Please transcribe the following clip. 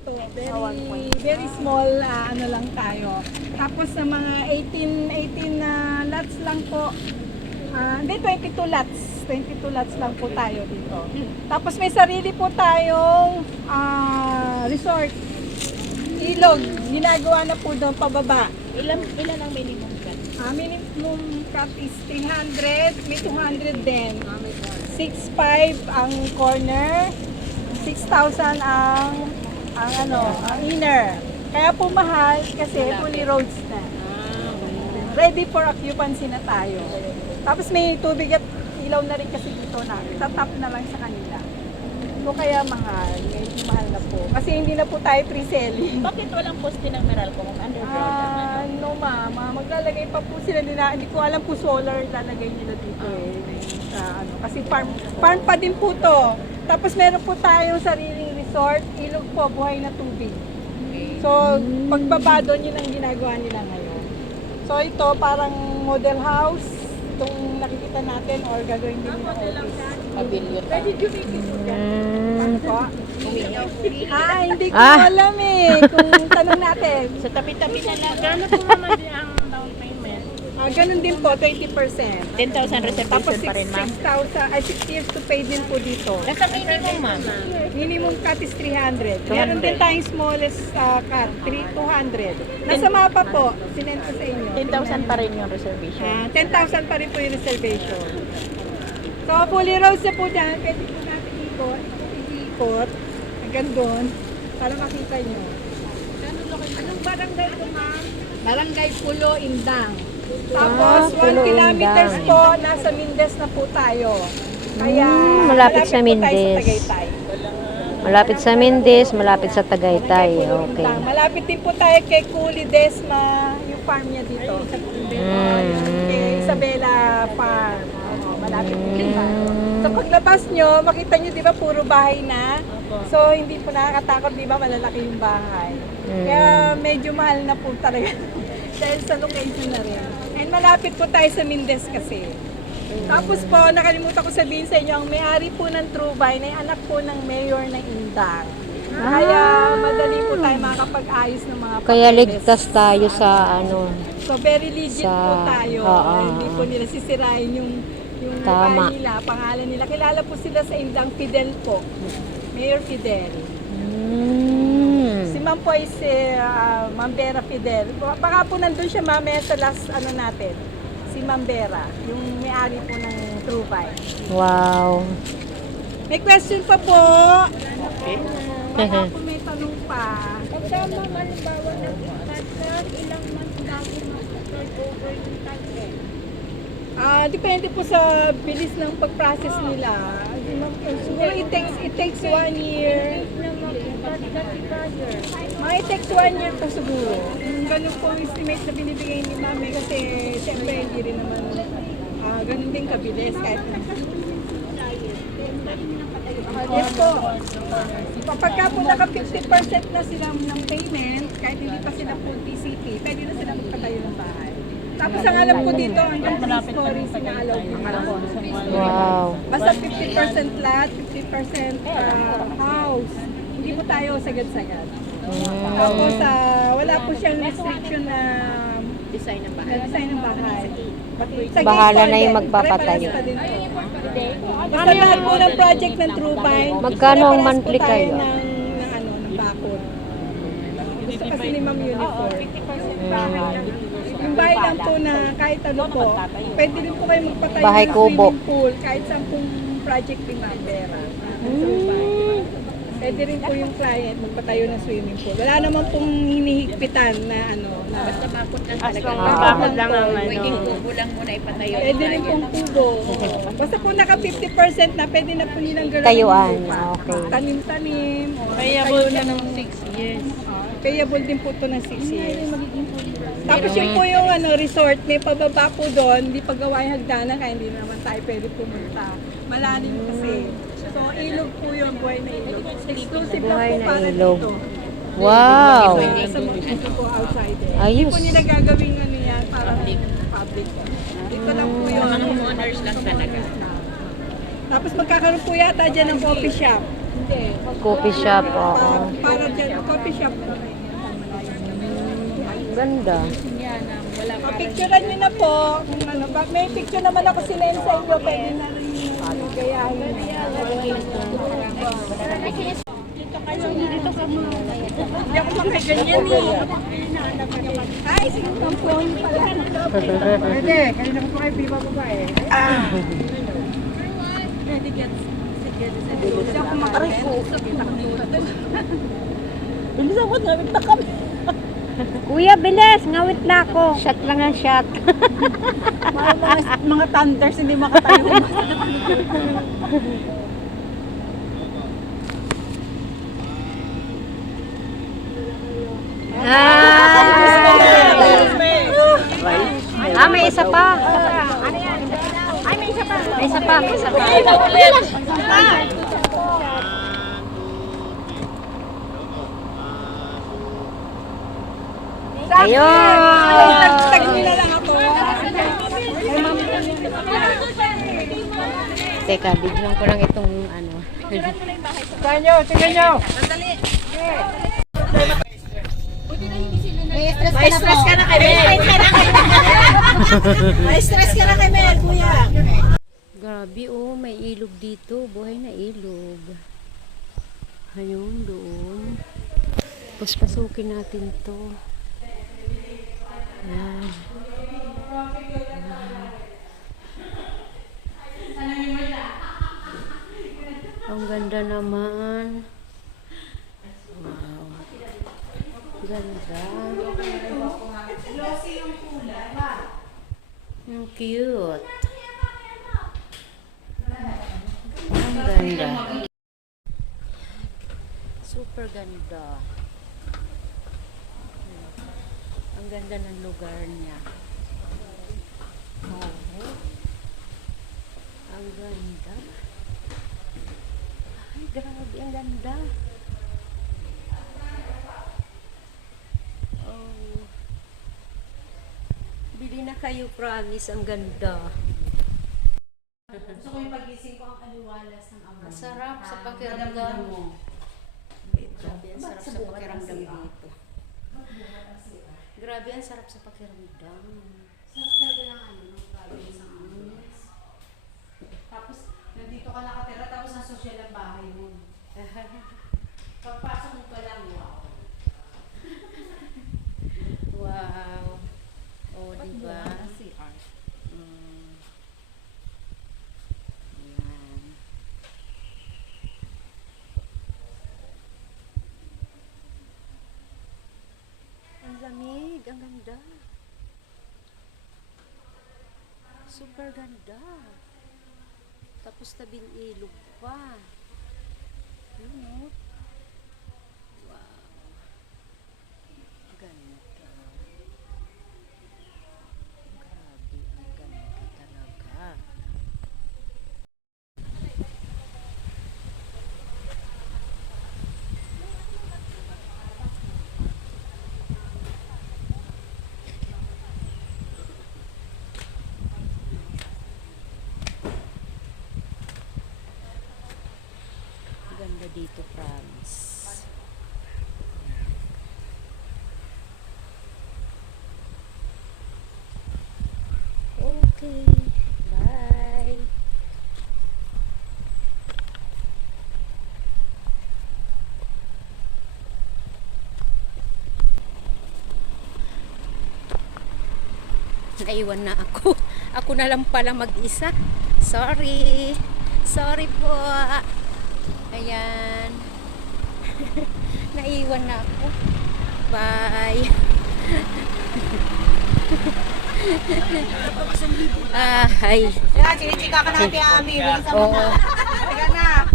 Ito, very small ano lang tayo. Tapos sa mga 18 na lots lang po. Hindi, 22 lots. 22 lots lang po tayo dito. Tapos may sarili po tayong resort. Ilog. Ginagawa na po doon pababa. Ilan ang minimum cut? Minimum cut is 300. May 200 din. 6,500 ang corner. 6,000 ang inner. Kaya po mahal kasi fully roads na. Ready for occupancy na tayo. Tapos may tubig at ilaw na rin kasi dito na. Tatap na lang sa kanila. So kaya mahal. Medyo mahal na po. Kasi hindi na po tayo pre-selling. Bakit walang poste ng Meralco kung underground? No mama, maglalagay pa po sila nila. Hindi ko alam po solar lalagay nila dito kasi farm pa din po to. Tapos meron po tayong sariling resort, ilog po, buhay na tubig. So pagbaba doon yun ang ginagawa nila ngayon. So ito parang model house, itong nakikita natin or gagawin din ng office. Pavilion. Pwede dumikit po dyan. Ano po? Hindi ko alam kung tanong natin. Sa tabi-tabi na lang. Gano'n po naman ang down payment? Ganun din po, 20%. 10,000 Tapos reservation pa rin, ma'am. 6 years to pay din po dito. Nasa minimum, ma'am. Minimum cut is 300. Meron din tayong smallest cut, 200. Nasa mapa po, sinend ko sa inyo. 10,000 pa rin yung reservation. 10,000 pa rin po yung reservation. So, fully roads na po dyan. Pwede po natin ikot hanggang doon para makita nyo. Anong barangay po, ma'am? Barangay Pulo, Indang. Tapos, 1 kilometers po, nasa Mindes na po tayo. Kaya, malapit sa po tayo Mindes. sa Tagaytay. Malapit sa Mindes, malapit sa Tagaytay. Barangay Pulo, Okay. Indang. Malapit din po tayo kay Culi Desma, yung farm niya dito. Kay Isabela Farm. Malapit din tayo. So paglabas nyo, makita nyo di ba puro bahay na. So hindi po nakakatakot di ba malalaki yung bahay. Kaya medyo mahal na po talaga dahil sa location na rin. And malapit po tayo sa Mindes kasi. Tapos po, nakalimutan ko sabihin sa inyo, ang may-ari po ng True Vine ay anak po ng mayor ng Indang. Kaya madali po tayo makakapag-ayos ng mga Kaya papeles. ligtas tayo sa So very legit po tayo. Oo. Hindi po nila sisirain yung Tama. lupa nila, pangalan nila. Kilala po sila sa Indang, Fidel po. Mayor Fidel. Si Ma'am po ay si Ma'am Vera Fidel. Baka po nandun siya mamaya sa last natin. Si Ma'am Vera, yung may-ari po ng True Vine. Wow. May question pa po. Okay. Baka po may tanong pa. Kasama halimbawa ng partner, ilang months bago mag-turn over yung target? Depende po sa bilis ng pag-process nila. Siguro it takes 1 year. Na mag-start ka si brother. It takes 1 year po siguro. Yung ganun po yung estimate na binibigay ni Mami kasi siyempre hindi rin naman ganun din kabilis kahit yes po. Pagka po naka 50% na sila ng payment, kahit hindi pa sila full PCP, pwede na sila magpatayo ng bahay. Tapos ang alam ko dito, hanggang 3 stories na allow nila. Wow. Basta 50% lot, 50% house. Hindi po tayo sagad-sagad. Tapos wala po siyang restriction na Design ng bahay. design ng bahay. Sa Bahala gate na yung din, magpapatayo. pare-parehas pa din po. Basta lahat po ng project ng True Vine, Magkano ang pare-parehas monthly po tayo kayo? ng bakod. Gusto kasi ni Ma'am uniform. Yung bahay lang po na kahit ano po, pwede din po kayo magpatayo Bahay ng kubo. swimming pool kahit saan pong project ni Ma'am Vera. Pwede rin po yung client magpatayo ng swimming pool. Wala naman pong hinihigpitan na Basta bakod lang talaga. bakod lang ang pwedeng kubo lang muna ipatayo. pwede rin pong tubo. Basta po naka 50% na, pwede na po nilang gawin Tayuan. yung lupa. Okay. Tanim-tanim. Payable na ng 6 years. Payable din po ito ng 6 years. Tapos yung po yung resort, may pababa po doon, hindi pagawa yung hagdanan, kaya hindi naman tayo pwede pumunta. Malalim kasi. So ilog po yung buhay na ilog. Exclusive lang Buhay po na para ilog. dito. Wow. Sa dito po outside. Hindi Ayos. po nila gagawin yan para public. Dito lang po yun. Mga homeowners lang talaga. Tapos magkakaroon po yata dyan ng coffee shop. Coffee shop, oo. Para dyan, coffee shop. Ganda. Picturean nyo na po. Kung ano, may picture naman ako sinend sa inyo. Pwede na rin gayahin. Dito ka mo. Hindi ako makaganyan eh. Ay, sige po pala. Pwede, kanina ko pa kayo pipa ko ba eh. Hindi ako makaray po. Bilis ako, ngawit na kami. Kuya, bilis! Ngawit na ako. Shot lang ang shot. Mga thunders hindi makatayo. May isa pa. Ay, may isa pa. May isa pa. May isa pa. Ayun! Tag nila lang ako. Teka, bigyan ko lang itong ano. Tignan nyo, tignan nyo. May stress ka na kay Mel. May stress ka na kay Mel, kuya. Grabe oh, may ilog dito. Buhay na ilog. Ayun, doon. Tapos pasukin natin to. Ayan. Ang ganda naman. Wow. Ganda. Ang cute. Ang ganda. Super ganda. Ang ganda ng lugar niya. Oh. Ang ganda. Ay, grabe. Ang ganda. Oh. Bili na kayo, promise. Ang ganda. Gusto ko yung pagising ko ang aliwalas ng amon. Masarap sa pakiramdam mo. Grabe, ang sarap sa pakiramdam dito. Grabe, ang sarap sa pakiramdam. Sarap talaga ng ano, ng province ng amon. Tapos, nandito ka nakatira, tapos ang social ang bahay mo. Pagpasok mo pa lang, wow. Wow. Oh, diba? Yan. Ang lamig, ang ganda. Super ganda. Tapos tabing ilog pa. Yun, oh. Wow. Ganda. Grabe, ang ganda talaga. Ganda dito, promise. Okay, bye. Naiwan na ako. Ako na lang pala mag-isa. Sorry. Sorry po. Ayan. Naiwan na ako. Bye. Ay. Kaya, chinichika ka na kay Ami. Oo. Teka na.